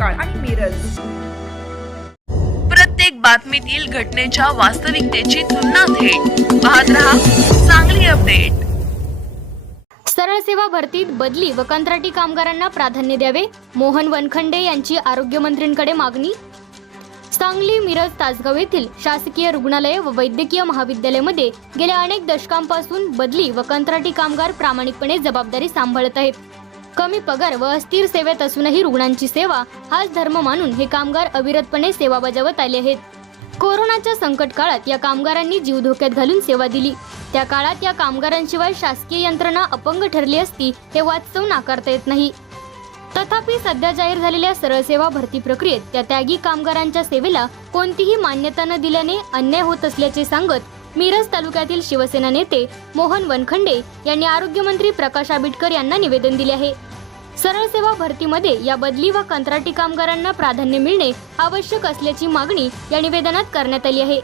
महांकाळ आणि मिरज प्रत्येक बातमीतील घटनेच्या वास्तविकतेची तुलना थेट. पाहत रहा चांगली अपडेट. सरळ सेवा भरतीत बदली व कंत्राटी कामगारांना प्राधान्य द्यावे मोहन वनखंडे यांची आरोग्यमंत्रींकडे मागणी. सांगली मिरज तासगाव येथील शासकीय रुग्णालय व वैद्यकीय महाविद्यालयामध्ये गेल्या अनेक दशकांपासून बदली व कंत्राटी कामगार प्रामाणिकपणे जबाबदारी सांभाळत आहेत. कमी पगार व अस्थिर सेवेत असूनही रुग्णांची सेवा हाच धर्म मानून हे कामगार अविरतपणे सेवा बजावत आले आहेत. कोरोनाच्या संकट काळात या कामगारांनी जीव धोक्यात घालून सेवा दिली. त्या काळात या कामगारांशिवाय शासकीय यंत्रणा अपंग ठरली असती हे वास्तव नाकारता येत नाही. तथापि सध्या जाहीर झालेल्या सरळ सेवा भरती प्रक्रियेत त्या त्यागी कामगारांच्या सेवेला कोणतीही मान्यता न दिल्याने अन्याय होत असल्याचे सांगत मिरज तालुक्यातील शिवसेना नेते मोहन वनखंडे यांनी आरोग्यमंत्री प्रकाश आंबेडकर यांना निवेदन दिले आहे. सरळ सेवा भरतीमध्ये या बदली व कंत्राटी कामगारांना प्राधान्य मिळणे आवश्यक असल्याची मागणी या निवेदनात करण्यात आली आहे.